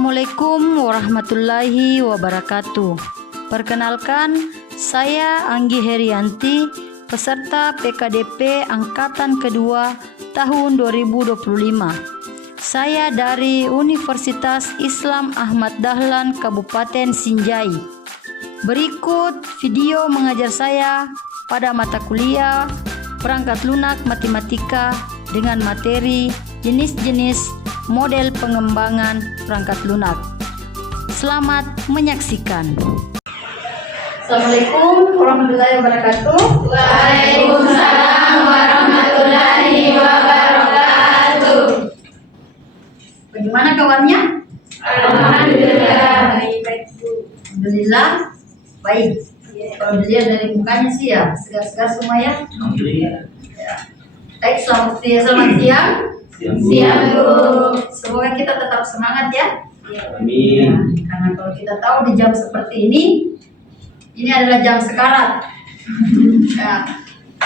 Assalamualaikum warahmatullahi wabarakatuh. Perkenalkan, saya Anggi Herianti, peserta PKDP Angkatan Kedua tahun 2025. Saya dari Universitas Islam Ahmad Dahlan Kabupaten Sinjai. Berikut video mengajar saya pada mata kuliah perangkat lunak matematika dengan materi jenis-jenis model pengembangan perangkat lunak. Selamat menyaksikan. Assalamualaikum warahmatullahi wabarakatuh. Waalaikumsalam warahmatullahi wabarakatuh. Bagaimana kabarnya? Alhamdulillah. Baik, Bu. Alhamdulillah baik. Kalau dilihat dari mukanya sih ya segar-segar semua ya. Alhamdulillah. Baik, selamat siang. Siap, Bu. Semoga kita tetap semangat ya. Amin. Karena kalau kita tahu di jam seperti ini adalah jam sekarat. Ya,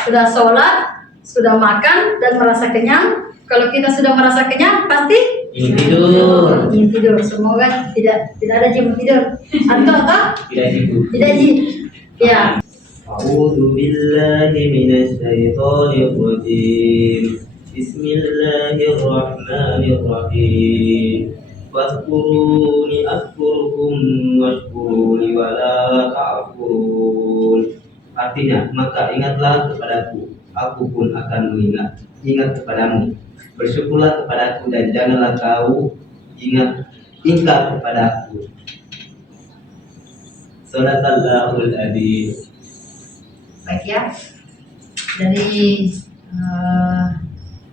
sudah sholat, sudah makan dan merasa kenyang. Kalau kita sudah merasa kenyang, pasti Ingin tidur. ingin tidur. Semoga tidak ada jam tidur. Atau Tidak sibuk. tidak ji. Ya. A'udzu billahi minasy syaithanir rajim. Bismillahirrahmanirrahim. Wadhkuruni azkurkum washkuruni wala ta'furun. Artinya, maka ingatlah kepadaku, aku pun akan ingat kepadamu. Bersyukurlah kepadaku dan janganlah kau ingkar kepadaku. Shadaqallahul adzim. Baik ya. Dari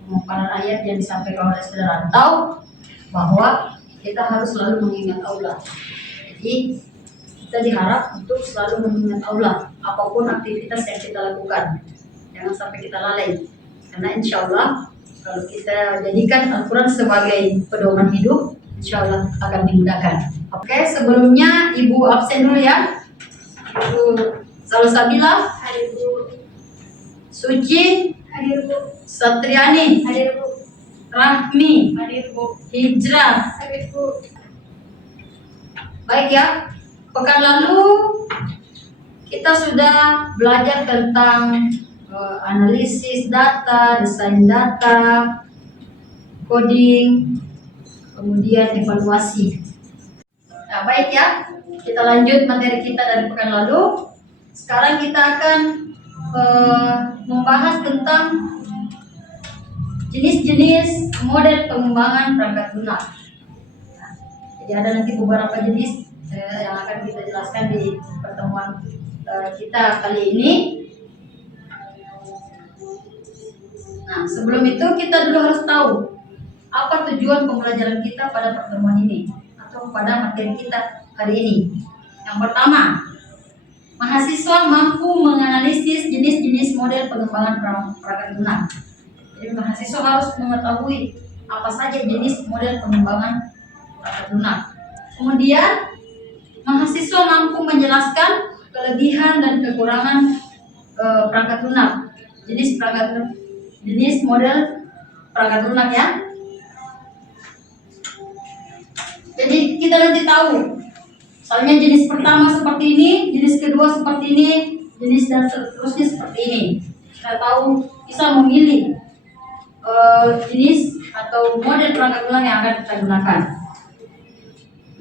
pemaparan ayat yang disampaikan oleh saudara Rantau bahwa kita harus selalu mengingat Allah. Jadi kita diharap untuk selalu mengingat Allah apapun aktivitas yang kita lakukan. Jangan sampai kita lalai. Karena insya Allah kalau kita jadikan Al-Quran sebagai pedoman hidup, insya Allah akan dimudahkan. Oke, sebelumnya Ibu absen dulu ya. Ibu Salsabila, Hadir, Bu. Suci, Hadir, Bu. Satriani, Hadir, Bu. Rahmi, Hadir, Bu. Hijrah. Hadir, Bu. Baik ya, pekan lalu kita sudah belajar tentang analisis data, desain data, coding, kemudian evaluasi. Nah, baik ya, kita lanjut materi kita dari pekan lalu. Sekarang kita akan membahas tentang jenis-jenis model pengembangan perangkat lunak. Nah, jadi ada nanti beberapa jenis yang akan kita jelaskan di pertemuan kita kali ini. Nah, sebelum itu kita dulu harus tahu apa tujuan pembelajaran kita pada pertemuan ini atau pada materi kita hari ini. Yang pertama, mahasiswa mampu menganalisis jenis-jenis model pengembangan perangkat lunak. Jadi mahasiswa harus mengetahui apa saja jenis model pengembangan perangkat lunak. Kemudian mahasiswa mampu menjelaskan kelebihan dan kekurangan perangkat lunak, jenis model perangkat lunak ya. Jadi kita nanti tahu, soalnya jenis pertama seperti ini, jenis kedua seperti ini, jenis dan seterusnya seperti ini. Kita tahu bisa memilih jenis atau model perangkat lunak yang akan kita gunakan.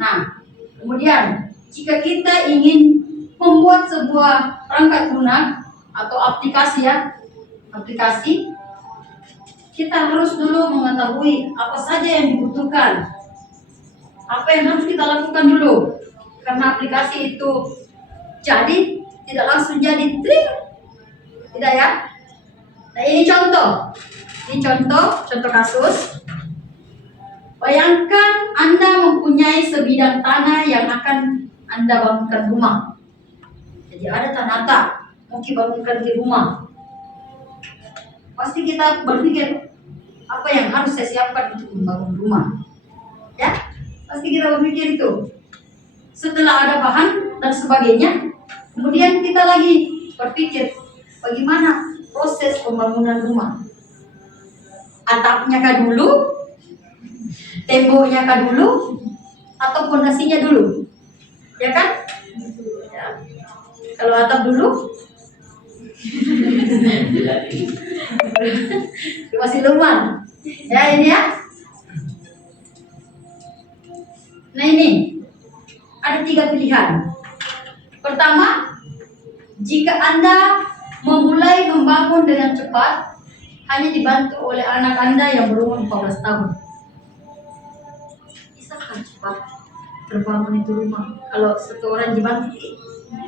Nah, kemudian jika kita ingin membuat sebuah perangkat lunak atau aplikasi ya, kita harus dulu mengetahui apa saja yang dibutuhkan, apa yang harus kita lakukan dulu. Karena aplikasi itu jadi tidak langsung jadi trik, tidak ya. Nah, ini contoh kasus. Bayangkan Anda mempunyai sebidang tanah yang akan Anda bangunkan rumah. Jadi ada tanah mau dibangunkan di rumah. Pasti kita berpikir apa yang harus saya siapkan untuk membangun rumah. Ya, pasti kita berpikir itu. Setelah ada bahan dan sebagainya, kemudian kita lagi berpikir bagaimana proses pembangunan rumah. Atapnya kah dulu, temboknya kah dulu, atau pondasinya dulu? Ya kan? Ya. Kalau atap dulu, masih lumayan. Ya ini ya. Nah ini ada 3 pilihan. Pertama, jika Anda memulai membangun dengan cepat, hanya dibantu oleh anak Anda yang berumur 14 tahun. Bisakah cepat terbangun itu rumah kalau satu orang dibantu?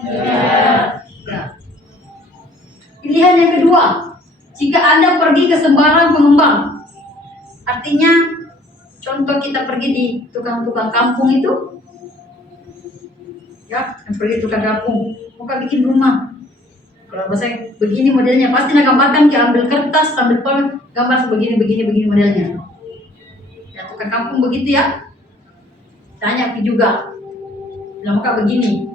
Ya. Pilihan yang kedua, jika Anda pergi ke sembarang pengembang, artinya contoh kita pergi di tukang-tukang kampung itu, ya, pergi tukang kampung, mau bikin rumah. Kalau saya begini modelnya, pasti nak gambarkan, dia ambil kertas, ambil gambar begini modelnya. Ya, tukang kampung begitu ya. Tanya juga, bilang muka begini.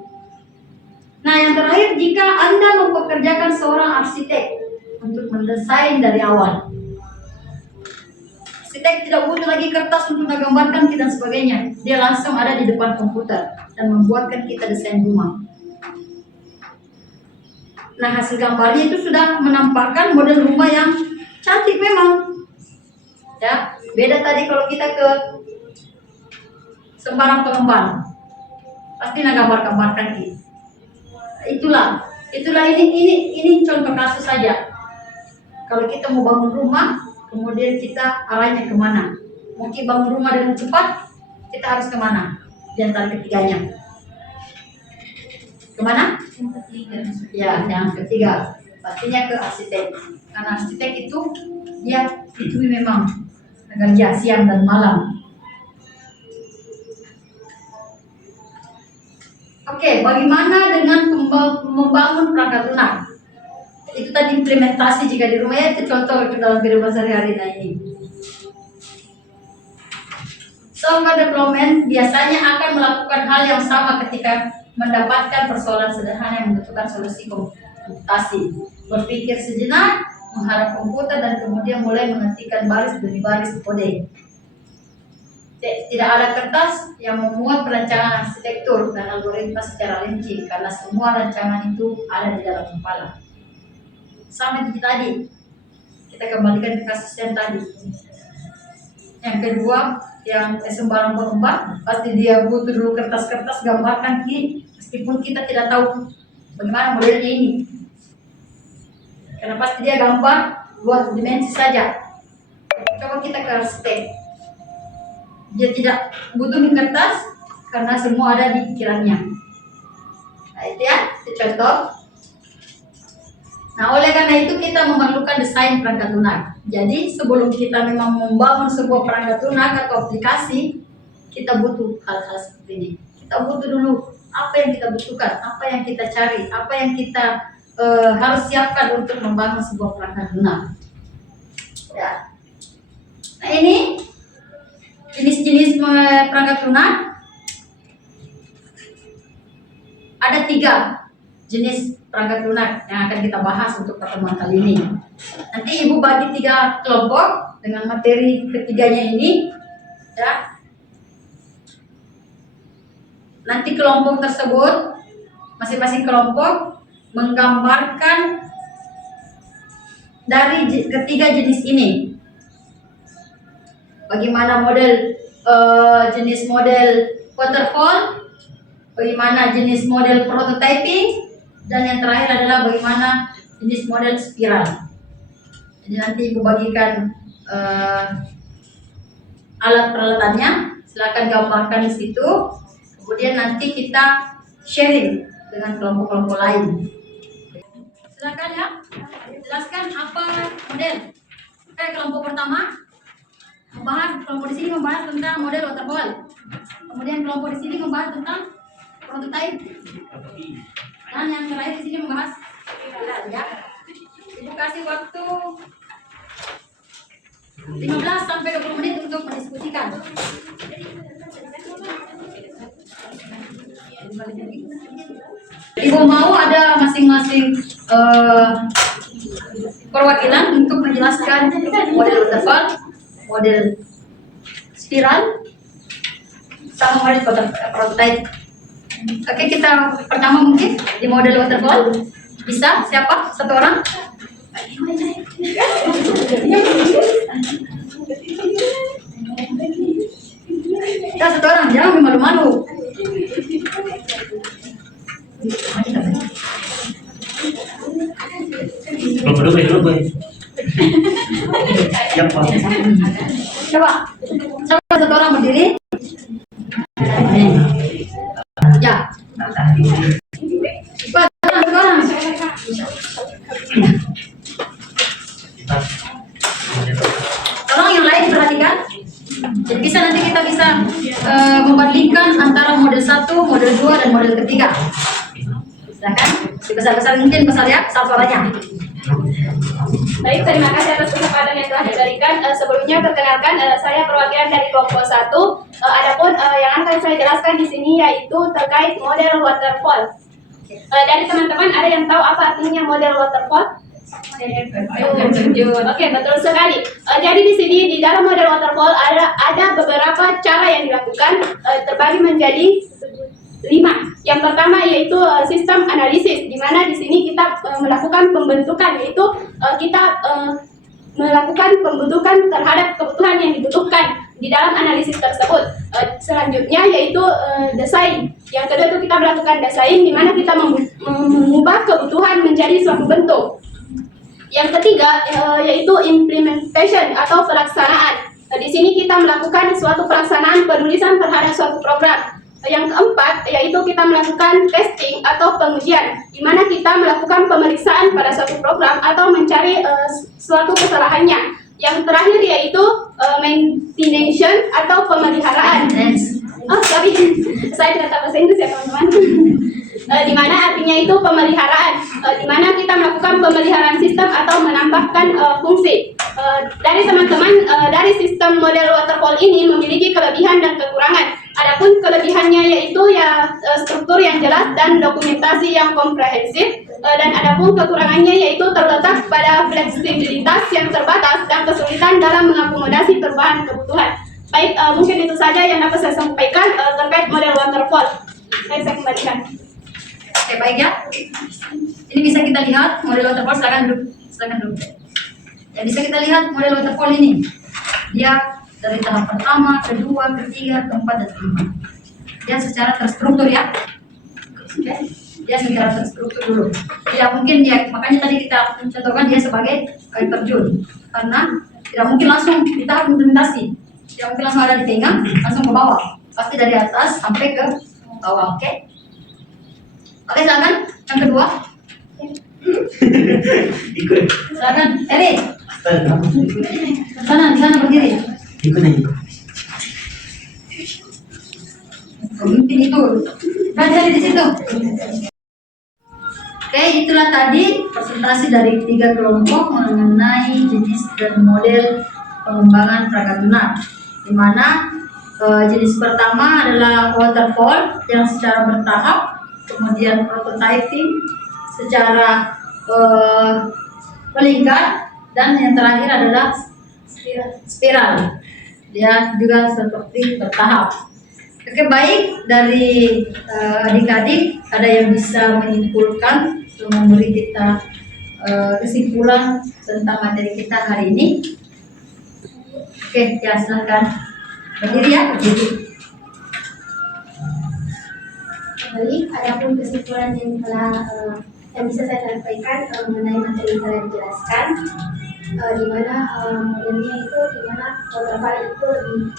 Nah yang terakhir, jika Anda mempekerjakan seorang arsitek untuk mendesain dari awal. Arsitek tidak butuh lagi kertas untuk menggambarkan kita dan sebagainya. Dia langsung ada di depan komputer dan membuatkan kita desain rumah. Nah hasil gambarnya itu sudah menampakkan model rumah yang cantik memang. Ya, beda tadi kalau kita ke sembarang pengembang, pasti nak gambar-gambarkan gitu. Itulah ini contoh kasus saja. Kalau kita mau bangun rumah, kemudian kita arahnya kemana? Mungkin bangun rumah dengan cepat, kita harus kemana? Di antara ketiganya. Kemana? Yang ketiga. Ya, yang ketiga. Pastinya ke arsitek. Karena arsitek itu dia itu memang kerja siang dan malam. Oke, bagaimana dengan membangun perangkat lunak? Itu tadi implementasi jika di rumah ya, itu contoh ke dalam kehidupan sehari-hari ini. Software development biasanya akan melakukan hal yang sama ketika mendapatkan persoalan sederhana yang membutuhkan solusi komputasi. Berpikir sejenak, mengharap komputer, dan kemudian mulai mengetikkan baris demi baris kode. Tidak ada kertas yang memuat perancangan arsitektur dan algoritma secara rinci, karena semua rancangan itu ada di dalam kepala. Sama seperti tadi, kita kembalikan ke kasus yang tadi. Yang kedua, yang sembarang pengembang, pasti dia butuh dulu kertas-kertas, gambarkan meskipun kita tidak tahu bagaimana modelnya ini. Karena pasti dia gambar buat dimensi saja. Coba kita ke arsitek, dia tidak butuh kertas karena semua ada di pikirannya. Nah itu ya, itu contoh. Nah oleh karena itu kita memerlukan desain perangkat lunak. Jadi sebelum kita memang membangun sebuah perangkat lunak atau aplikasi, kita butuh hal-hal seperti ini. Kita butuh dulu apa yang kita butuhkan, apa yang kita cari, apa yang kita harus siapkan untuk membangun sebuah perangkat lunak. Ya. Nah ini jenis-jenis perangkat lunak. Ada 3 jenis perangkat lunak yang akan kita bahas untuk pertemuan kali ini. Nanti Ibu bagi 3 kelompok dengan materi ketiganya ini, ya. Nanti kelompok tersebut, masing-masing kelompok menggambarkan dari ketiga jenis ini. Bagaimana model jenis model waterfall, bagaimana jenis model prototyping, dan yang terakhir adalah bagaimana jenis model spiral. Jadi nanti Ibu bagikan alat peralatannya, silakan gambarkan di situ. Kemudian nanti kita sharing dengan kelompok-kelompok lain. Silakan ya, jelaskan apa model. Oke, kelompok pertama kelompok di sini membahas tentang model waterfall. Kemudian kelompok di sini membahas tentang prototype. Dan yang terakhir di sini membahas spiral ya. Ibu kasih waktu 15 sampai 20 menit untuk mendiskusikan. Ibu mau ada masing-masing perwakilan untuk menjelaskan model waterfall, model spiral, sama model prototype. Oke, kita pertama mungkin di model waterfall. Bisa siapa? Satu orang? Kita satu orang, jangan malu-malu. Dulu. Siapa? Coba, satu orang berdiri. Ya. Cepat, satu orang. Tolong yang lain perhatikan. Jadi nanti kita bisa membandingkan antara model 1, model 2, dan model ketiga. Silakan, dibesar-besar mungkin besar ya, suaranya. Baik, terima kasih atas kesempatan yang telah diberikan. Sebelumnya perkenalkan, saya perwakilan dari kelompok 1. Adapun yang akan saya jelaskan di sini yaitu terkait model waterfall. Dari teman-teman ada yang tahu apa artinya model waterfall? Oke, betul sekali. Jadi di sini di dalam model waterfall ada beberapa cara yang dilakukan, terbagi menjadi 5. Yang pertama yaitu sistem analisis, di mana di sini kita melakukan pembentukan, yaitu kita melakukan pembentukan terhadap kebutuhan yang dibutuhkan di dalam analisis tersebut. Selanjutnya yaitu desain. Yang kedua itu kita melakukan desain, di mana kita mengubah kebutuhan menjadi suatu bentuk. Yang ketiga yaitu implementation atau pelaksanaan. Di sini kita melakukan suatu pelaksanaan penulisan terhadap suatu program. Yang keempat yaitu kita melakukan testing atau pengujian, di mana kita melakukan pemeriksaan pada suatu program atau mencari suatu kesalahannya. Yang terakhir yaitu maintenance atau pemeliharaan. Sorry, saya tidak tahu bahasa Inggris ya teman-teman. Di mana artinya itu pemeliharaan, di mana kita melakukan pemeliharaan sistem atau menambahkan fungsi. Dari teman-teman, dari sistem model waterfall ini memiliki kelebihan dan kekurangan. Adapun kelebihannya yaitu ya struktur yang jelas dan dokumentasi yang komprehensif, dan adapun kekurangannya yaitu terletak pada fleksibilitas yang terbatas dan kesulitan dalam mengakomodasi perubahan kebutuhan. Baik, mungkin itu saja yang dapat saya sampaikan terkait model waterfall. Baik, saya kembalikan. Oke, baik ya. Ini bisa kita lihat model waterfall, silakan duduk. Ya, bisa kita lihat model waterfall ini. Dia dari tahap pertama, kedua, ketiga, keempat, dan kelima. Dia secara terstruktur ya. Oke. Dia secara terstruktur dulu. Ya mungkin ya, makanya tadi kita contohkan dia sebagai air terjun. Karena tidak mungkin langsung di tahap implementasi. Tidak mungkin langsung ada di tengah, langsung ke bawah. Pasti dari atas sampai ke bawah, oke? Oke, silakan. Yang kedua. Ikut. Silakan, Eri. Di sana berdiri. Ikut aja. Pemimpin itu. Belajar di situ. Oke, itulah tadi presentasi dari 3 kelompok mengenai jenis dan model pengembangan perangkat lunak. Di mana jenis pertama adalah waterfall yang secara bertahap, kemudian prototyping secara melingkar, dan yang terakhir adalah spiral. Dia juga seperti bertahap. Oke, baik, dari adik-adik ada yang bisa menyimpulkan atau memberi kita kesimpulan tentang materi kita hari ini? Oke, ya silakan berdiri ya, berdiri. Baik, adapun kesimpulan yang telah yang bisa saya sampaikan mengenai materi yang telah dijelaskan, di mana modelnya itu di mana waterfall itu lebih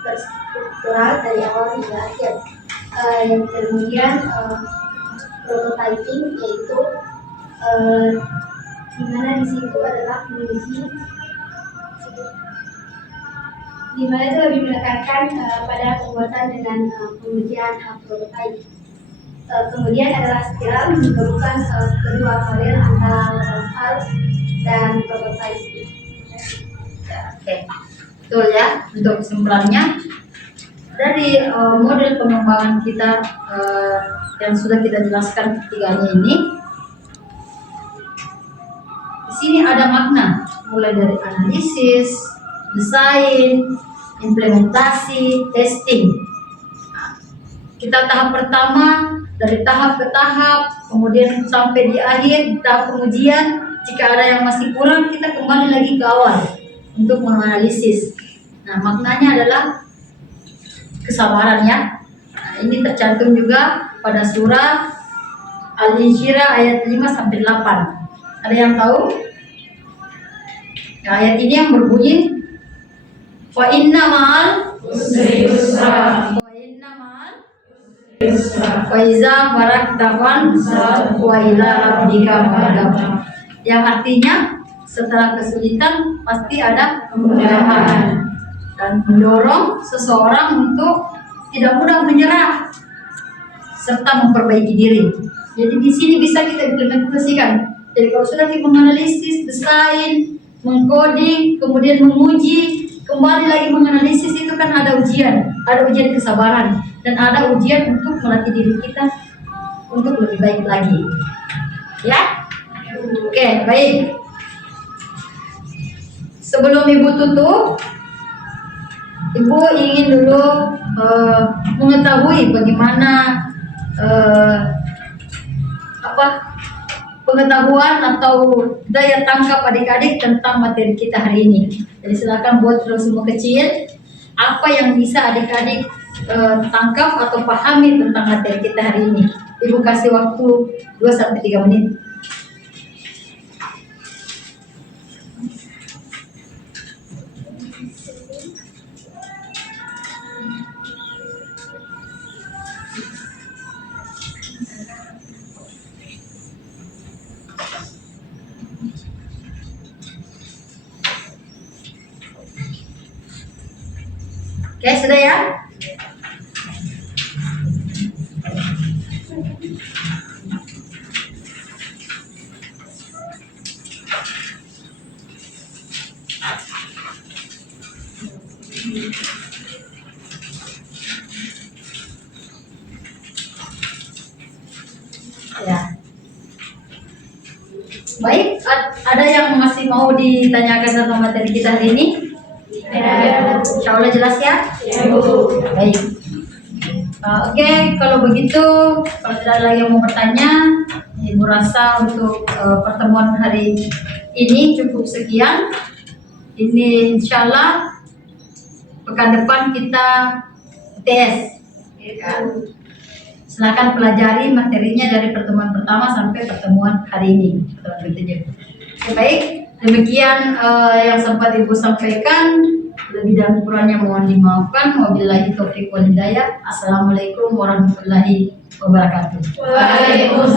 terstruktural dari awal hingga akhir. Yang kemudian prototyping yaitu di mana di situ adalah menguji, di mana itu lebih menekankan pada pembuatan dengan pengujian prototype. Kemudian adalah spiral menggabungkan kedua model antara waterfall dan prototyping. Oke, betul ya. Untuk kesimpulannya dari model pengembangan kita yang sudah kita jelaskan ketiganya ini, di sini ada makna mulai dari analisis, desain, implementasi, testing. Kita tahap pertama, dari tahap ke tahap, kemudian sampai di akhir, di tahap pengujian. Jika ada yang masih kurang, kita kembali lagi ke awal untuk menganalisis. Nah, maknanya adalah kesabaran ya. Nah, ini tercantum juga pada surah Al-Insyirah ayat 5-8. Ada yang tahu? Nah, ayat ini yang berbunyi fa inna ma'al usri yusra. Fa inna ma'al usri yusra. Fa iza faraktaban wa ila rabbika farghab. Yang artinya setelah kesulitan pasti ada kemudahan dan mendorong seseorang untuk tidak mudah menyerah serta memperbaiki diri. Jadi di sini bisa kita implementasikan. Jadi kalau sudah kita menganalisis, desain, mengcoding, kemudian menguji, kembali lagi menganalisis, itu kan ada ujian kesabaran dan ada ujian untuk melatih diri kita untuk lebih baik lagi. Ya? Oke, baik. Sebelum Ibu tutup, Ibu ingin dulu mengetahui bagaimana pengetahuan atau daya tangkap adik-adik tentang materi kita hari ini. Jadi silakan buat semua kecil apa yang bisa adik-adik tangkap atau pahami tentang materi kita hari ini. Ibu kasih waktu 2-3 menit. Oke, sudah ya? Ya. Baik, ada yang masih mau ditanyakan tentang materi kita hari ini? Insya Allah jelas ya? Baik. Oke, kalau begitu, kalau tidak ada lagi yang mau bertanya, Ibu rasa untuk pertemuan hari ini cukup sekian. Ini insya Allah pekan depan kita tes. Silakan pelajari materinya dari pertemuan pertama sampai pertemuan hari ini. Oke, baik. Demikian yang sempat Ibu sampaikan. Lebih dan kurangnya mohon dimaafkan. Wabillahi taufiq wal hidayah. Assalamualaikum warahmatullahi wabarakatuh. Waalaikumsalam.